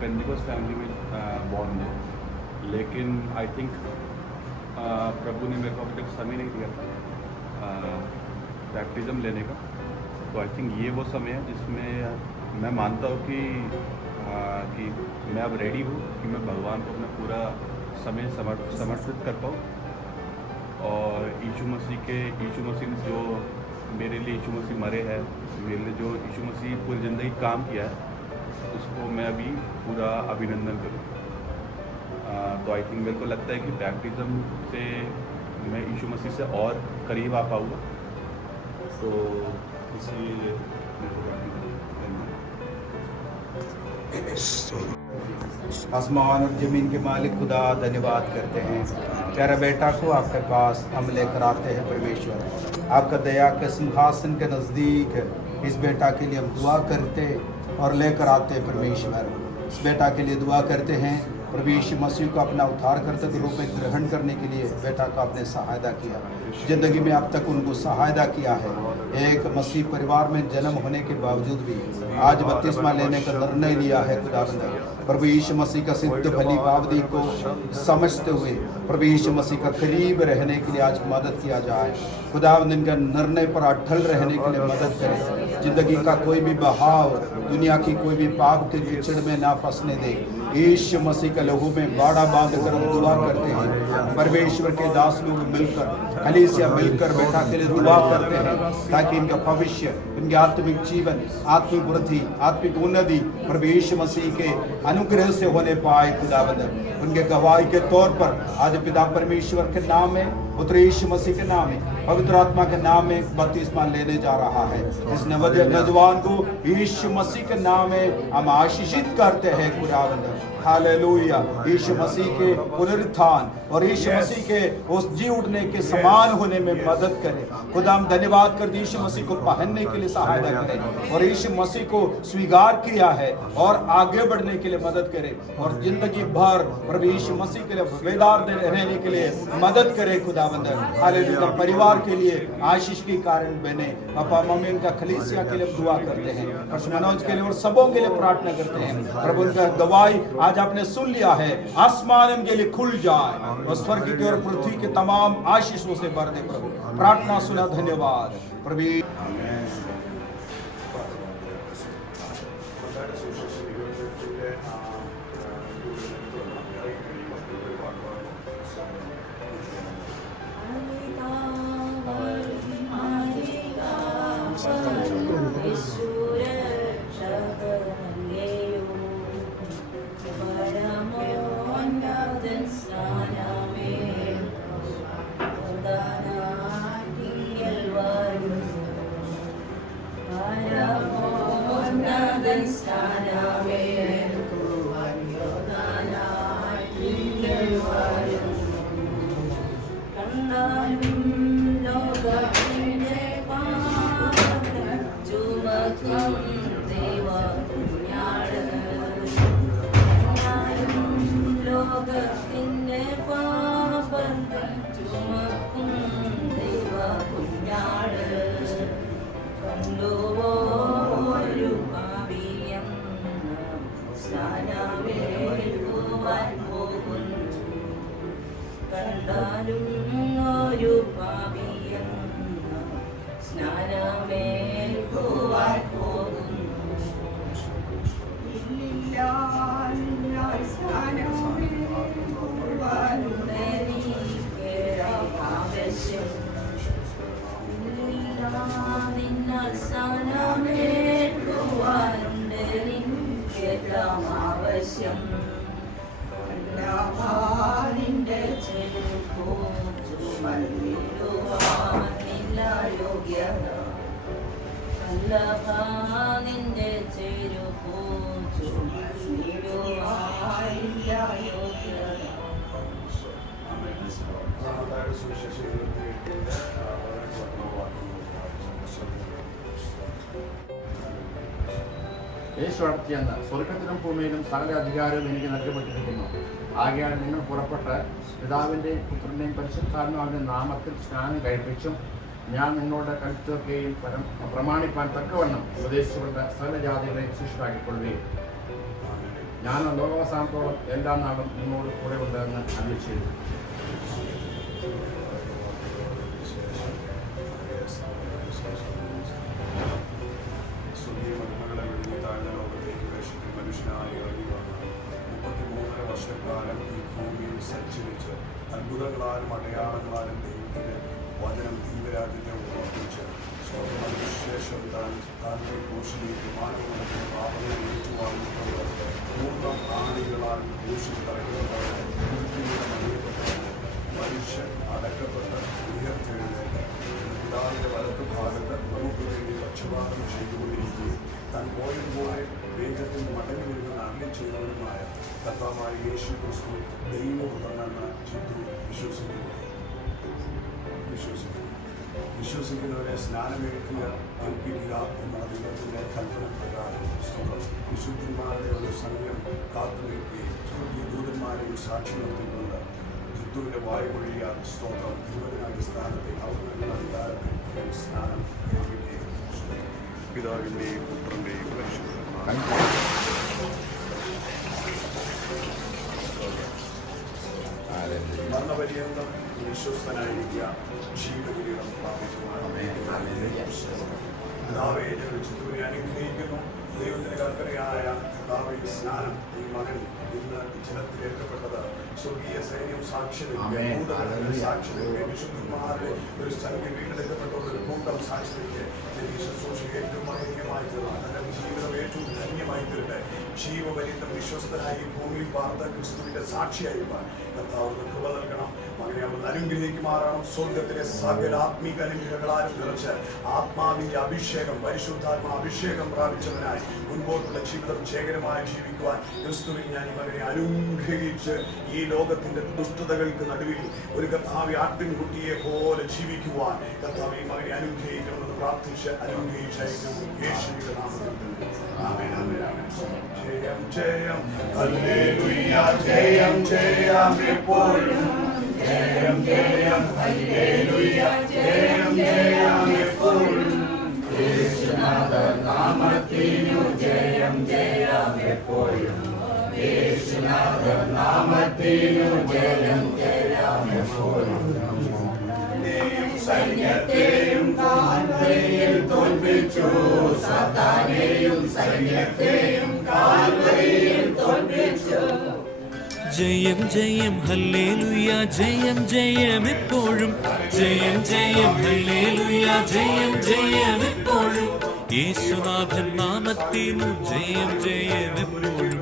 Pentecost family में born है, लेकिन आई थिंक प्रभु ने मेरे को अभी तक समय नहीं दिया था बैप्टिज़म लेने का। तो आई थिंक ये वो समय है जिसमें मैं मानता हूँ कि मैं अब रेडी हूँ कि मैं भगवान को अपना पूरा समय समर्पित कर पाऊँ और यीशु मसीह ने जो मेरे लिए यीशु मसीह मरे हैं, मेरे लिए जो यीशु मसीह पूरी ज़िंदगी काम किया है, उसको मैं अभी पूरा अभिनंदन करूँ। तो आई थिंक मेरे को लगता है कि बैप्टिज़म से मैं यीशु मसीह से और करीब आ पाऊँगा, तो इसलिए आसमान और ज़मीन के मालिक खुदा धन्यवाद करते हैं प्यारा बेटा को आपके पास हम लेकर आते हैं परमेश्वर, आपका दया के सिंहासन के नज़दीक इस बेटा के लिए हम दुआ करते और लेकर आते हैं परमेश्वर। इस बेटा के लिए दुआ करते हैं प्रभु यीशु मसीह को अपना उद्धारकर्ता के रूप में ग्रहण करने के लिए बेटा को आपने सहायता किया, ज़िंदगी में अब तक उनको सहायता किया है। एक मसीह परिवार में जन्म होने के बावजूद भी आज बपतिस्मा लेने का निर्णय लिया है खुदावंद। प्रभु यीशु मसीह का सिद्ध भली बावदी को समझते हुए प्रभु यीशु मसीह का करीब रहने के लिए आज मदद किया जाए। खुदावंद इनका निर्णय पर अटल रहने के लिए मदद करें, जिंदगी का कोई भी बहाव दुनिया की कोई भी पाप के कीचड़ में ना फंसने दे। यीशु मसीह के लहू में बाड़ा बांध कर हम दुआ करते हैं। परमेश्वर के दास लोग मिलकर कलीसिया मिलकर बेटा के लिए दुआ करते हैं ताकि इनका भविष्य, इनके आत्मिक जीवन, आत्मिक वृद्धि, आत्मिक उन्नति प्रभु यीशु मसीह के अनुग्रह से होने पाए। खुदावंद उनके गवाही के तौर पर आज पिता परमेश्वर के नाम में, पुत्र यीशु मसीह के नाम में, पवित्र आत्मा के नाम में बपतिस्मा लेने जा रहा है। इस नौजवान को यीशु मसीह के नाम में हम आशीषित करते हैं खुदावंद। हालेलुया। यीशु मसीह के पुनरुत्थान और यीशु मसीह के उस जी उठने के समान होने में मदद करें। खुदा हम धन्यवाद कर यीशु मसीह को पहनने के लिए सहायता करें और यीशु मसीह को स्वीकार किया है और आगे बढ़ने के लिए मदद करें और जिंदगी भर प्रभु यीशु मसीह के लिए बेदार रहने के लिए मदद करें। खुदावंद हालेलुया। परिवार के लिए आशीष के कारण बने। पापा मम्मी उनका कलीसिया के लिए दुआ करते हैं और मनोज के लिए और सबों के लिए प्रार्थना करते हैं। प्रभु उनका गवाही आज आपने सुन लिया है, आसमान इनके लिए खुल जाए और स्वर्ग की और पृथ्वी के तमाम आशीषों से भर दे। प्रभु प्रार्थना सुना, धन्यवाद प्रभु। യേശു അടുത്തിയെന്ന് സ്വർഗത്തിലും ഭൂമിയിലും സകല അധികാരവും എനിക്ക് നൽകപ്പെട്ടിരിക്കുന്നു. ആകയാൽ നിങ്ങൾ പുറപ്പെട്ട് പിതാവിൻ്റെയും പുത്രൻ്റെയും പരിശുദ്ധാത്മാവിൻ്റെ നാമത്തിൽ സ്നാനം കഴിപ്പിച്ചും ഞാൻ നിങ്ങളോട് കൽപ്പിച്ചൊക്കെയും പ്രമാണിപ്പാൻ തക്കവണ്ണം ഉപദേശിച്ചുകൊണ്ട് സകല ജാതികളെയും ശിഷ്യരാക്കിക്കൊള്ളുകയും ഞാൻ ലോകാവസാനത്തോളം എല്ലാ നാളും നിങ്ങളോട് കൂടെ ഉണ്ടെന്ന് അറിയിച്ചിരുന്നു. മനുഷ്യനായി ഇറങ്ങി വന്ന് 33 വർഷക്കാലം ഈ ഭൂമിയിൽ സഞ്ചരിച്ച് അത്ഭുതങ്ങളാലും അടയാളങ്ങളാലും ദൈവത്തിൻ്റെ വചനം ദൈവരാജ്യത്തെ ഉറപ്പിച്ച് ശേഷം താങ്കൾ ക്രൂശിലേക്ക് മാനവമനത്തിന് പാപങ്ങൾ ഏറ്റുവാങ്ങിയിട്ടുള്ളത് പൂർണ്ണ പ്രാണികളാൽ ക്രൂശിൽ തറയ്ക്കപ്പെട്ടവരെ മനുഷ്യൻ അടക്കപ്പെട്ട് ഉയർത്തെഴുന്നേറ്റ് പിതാവിൻ്റെ വലത്ത് ഭാഗത്ത് നമുക്ക് വേണ്ടി പക്ഷപാതം ചെയ്തുകൊണ്ടിരിക്കുകയും താൻ പോയതുപോലെ വേഗത്തിൽ മടങ്ങി വരുന്ന അഗ്നി ചെയ്തവരുമായ കർത്താവായ യേശു ക്രിസ്തു ദൈവപുത്രനെന്ന് ചിന്തു വിശ്വസിക്കുന്നവരെ സ്നാനമേൽക്കുക ഏൽപ്പിക്കുക എന്ന ദൈവത്തിൻ്റെ കൽപ്പന പ്രകാരം വിശുദ്ധന്മാരുടെ ഒരു സംഘം കാത്തുനിൽക്കുകയും സ്വർഗീയ ദൂതന്മാരെയും സാക്ഷി നിർത്തിക്കൊണ്ട് ജിത്തുവിൻ്റെ വായുമൊഴിയ സ്തോത്രം ദൈവത്തിനടിസ്ഥാനത്തിൽ അവരുടെ അധികാരത്തിൽ സ്നാനം ഏൽപ്പിക്കുകയും പിതാവിൻ്റെയും പുത്രൻ്റെയും മരണപര്യന്തം വിശ്വസ്തനായിരിക്കുക ജീവകിരീടം പ്രാപിക്കുവാനാണ്. പിതാവേ, ഞങ്ങൾ ജിത്തുവിനെ അനുഗ്രഹിക്കുന്നു. ദൈവത്തിന്റെ കൽപ്പനയായ പിതാവേ, സ്നാനം ഈ മകൻ ഇന്ന് ജലത്തിലേർക്കപ്പെട്ടത് സ്വർഗീയ സൈന്യം സാക്ഷി വിശുദ്ധന്മാരുടെ ഒരു സംഖ്യ വീണ്ടെടുക്കപ്പെട്ട ഒരു കൂട്ടം സാക്ഷി ശുശ്രൂഷ ഏറ്റവും മഹനീയമായി തീർന്നു. തന്റെ ജീവിതം ഏറ്റവും ധന്യമായി തീരട്ടെ. ജീവപര്യന്തം വിശ്വസ്തനായി ഭൂമിയിൽ പാർത്ത ക്രിസ്തുവിന്റെ സാക്ഷിയായിരിക്കാൻ കർത്താവ് കൃപ നൽകണം. മകനെ അവൻ അനുഗ്രഹിക്കുമാറാണ്. സ്വർഗത്തിലെ സകല ആത്മീക അനുഗ്രഹങ്ങളാലും നിറച്ച് ആത്മാവിന്റെ അഭിഷേകം, പരിശുദ്ധാത്മാ അഭിഷേകം പ്രാപിച്ചവനായി മുൻപോട്ടുള്ള ജീവിതം ശേഖരമായി ജീവിക്കുവാൻ ക്രിസ്തുവിൽ ഞാൻ ഈ മകനെ അനുഗ്രഹിച്ച് ഈ ലോകത്തിന്റെ ദുഷ്ടതകൾക്ക് നടുവിൽ ഒരു കർത്താവ് ആട്ടിൻകുട്ടിയെ പോലെ ജീവിക്കുവാൻ കർത്താവ് ഈ മകനെ അനുഗ്രഹിക്കണമെന്ന് പ്രാർത്ഥിച്ച് അനുഗ്രഹിച്ചയക്കുന്നു. യേശുവിന്റെ നാമത്തിൽ ആമേൻ, ആമേൻ, ആമേൻ. ജയം ജയം ഹല്ലേലൂയ, ജയം ജയം എപ്പോഴും ജയം ജയം ഹല്ലേലൂയ, ജയം ജയം എപ്പോഴും യേശുനാഥൻ നാമത്തിനു ജയം ജയം എപ്പോഴും യേശുനാഥൻ നാമത്തിനു ജയം ജയം എപ്പോഴും സൈന്യത്തെയും കാൽവരിയിൽ തോൽപ്പിച്ചു, സാത്താനെയും സൈന്യത്തെയും കാൽവരിയിൽ തോൽപ്പിച്ചു. ജയം ജയം ഹല്ലേലൂയ, ജയം ജയം എപ്പോഴും ജയം ജയം ഹല്ലേലൂയ, ജയം ജയം എപ്പോഴും യേശുനാഥൻ നാമത്തിനു ജയം ജയം എപ്പോഴും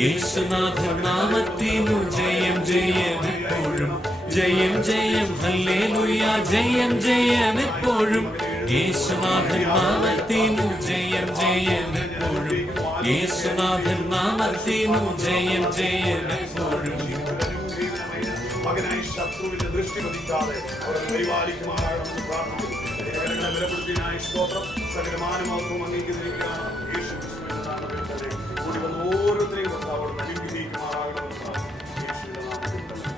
യേശുനാഥൻ നാമത്തിനു ജയം ജയം എപ്പോഴും ജയം ജയം ഹല്ലേലൂയ, ജയം ജയം എപ്പോഴും യേശുനാഥൻ നാമത്തിനു ജയം ജയം എപ്പോഴും യേശുനാഥൻ നാമത്തിനു ജയം ജയം എപ്പോഴും. മകനായി ശത്രുവിന്റെ ദൃഷ്ടി പതിക്കാതെ അവർ പരിപാലിക്കുമാറാണെന്ന് പ്രാർത്ഥിക്കുന്നു. ബലപ്പെടുത്തിനായി സ്തോത്രം. സകലമാനമാർക്കും അംഗീകരിക്കുകയാണ്. യേശു ക്രിസ്തുവിന്റെ നാമത്തിൽ തന്നെ കൂടി വന്ന് ഓരോരുത്തരെയും കർത്താവോട് അനുഗ്രഹിക്കുമാറാകണമെന്ന് പ്രാർത്ഥിക്കുന്നു. യേശുവിന്റെ നാമത്തിൽ തന്നെ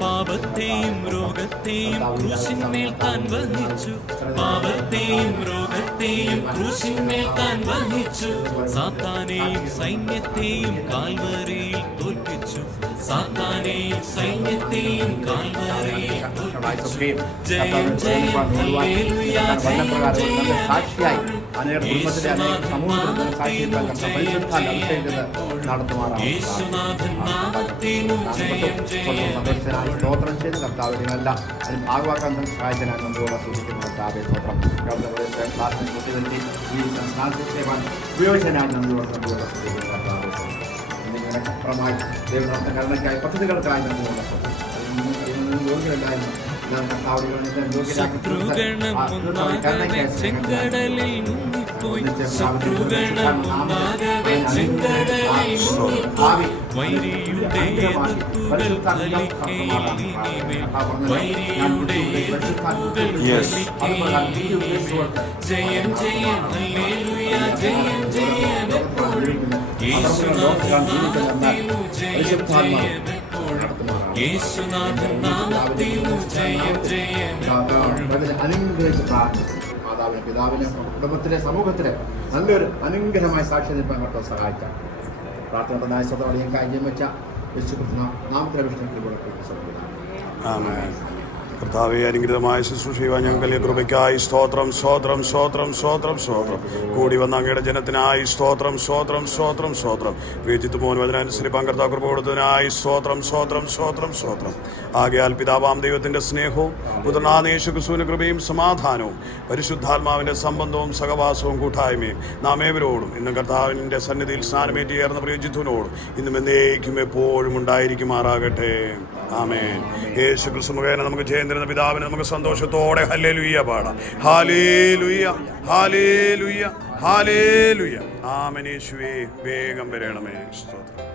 പാപത്തെയും രോഗത്തെയും ക്രൂശിന്മേൽ താൻ വഹിച്ചു, പാപത്തെയും രോഗത്തെയും ക്രൂശിന്മേൽ താൻ വഹിച്ചു. സാത്താനെയും സൈന്യത്തെയും കാൽവരിയിൽ തോൽപ്പിച്ചു, സാത്താനെയും സൈന്യത്തെയും കാൽവരിയിൽ തോൽപ്പിച്ചു. ജയം ജയം ഹല്ലേലൂയ, ജയം ജയം യേശുനാഥൻ നാമത്തിനു ജയം ജയം. സ്തോത്രം ചെയ്ത് കർത്താവിനെയല്ല അതിന് ഭാഗമാക്കാൻ സഹായിച്ചതിനായി നമ്മളോട് സൂചിക്കുന്ന കർത്താവെ സ്തോത്രം. ക്ലാസ്സിന് കുട്ടികളുടെ ഈ സംസ്ഥാനത്തേവാൻ ഉപയോഗിച്ചതിനായി നമ്മളോട് സൂചിക്കുന്ന കർത്താവെ എന്നിങ്ങനെ അപ്പുറമായി ദൈവകരണയ്ക്കായി പദ്ധതികൾക്കായി നമ്മളോട് യോഗ്യരുണ്ടായിരുന്നു. ശത്രുഗണം ഒന്നാകെ ചെങ്കടലിൽ മുങ്ങിപ്പോയി, ശത്രുഗണമുണ്ടാകവെ ചെങ്കടലിൽ മുങ്ങും വൈരിയുടെ എതിർപ്പുകൾ ഫലിക്കയില്ല ഇനിമേൽ വൈരിയുടെ എതിർപ്പുകൾ ഫലിക്കയില്ല ജയം ജയം ഹല്ലേലൂയ ജയം ജയം എപ്പോഴും യേശുനാഥൻ നാമത്തിനു ജയം ജയം എപ്പോഴും യേശുനാഥൻ നാമത്തിനു ജയം ജയം എപ്പോഴും അനുഗ്രഹിച്ച് പ്രാർത്ഥിച്ചു. മാതാവിനെ പിതാവിനെ കുടുംബത്തിലെ സമൂഹത്തിലെ നല്ലൊരു അനുഗ്രഹമായ സാക്ഷി നിൽപ്പാൻ കേട്ടോ സഹായിക്കാം. പ്രാർത്ഥന സ്വതന്ത്രം കാര്യം വെച്ച യേശുക്രിസ്തു നാമത്തിലെ വിഷ്ണു കർത്താവെ, അനുഗ്രതമായ ശുശ്രൂഷ ഞങ്ങളുടെ കൃപയ്ക്കായി സ്തോത്രം സ്തോത്രം സ്തോത്രം സ്തോത്രം സ്തോത്രം. കൂടി വന്ന അങ്ങയുടെ ജനത്തിനായി സ്തോത്രം സ്തോത്രം സ്തോത്രം സ്തോത്രം. വിജിത്ത് മോൻ അതിനനുസരിച്ച് കർത്താവ് കൃപ കൊടുത്തതിനായി സ്തോത്രം സ്തോത്രം സ്തോത്രം സ്തോത്രം. ആകയാൽ പിതാവാം ദൈവത്തിൻ്റെ സ്നേഹവും പുത്രനാഥ യേശുക്രിസ്തുവിന്റെ കൃപയും സമാധാനവും പരിശുദ്ധാത്മാവിൻ്റെ സംബന്ധവും സഹവാസവും കൂട്ടായ്മയും നാം ഏവരോടും ഇന്ന് കർത്താവിൻ്റെ സന്നിധിയിൽ സ്നാനമേറ്റിയേർന്ന പ്രിയജിത്തുവിനോടും ഇന്നും എന്നേക്കും എപ്പോഴും ഉണ്ടായിരിക്കുമാറാകട്ടെ. ആമേൻ. യേശുക്രിസ്തു മുഖേന നമുക്ക് ജയം തരുന്ന പിതാവിനെ നമുക്ക് സന്തോഷത്തോടെ ഹല്ലേലൂയ പാടാം. ഹല്ലേലൂയ ഹല്ലേലൂയ ഹല്ലേലൂയ. ആമേൻ. യേശുവേ വേഗം വരണമേ. സ്തോത്രം.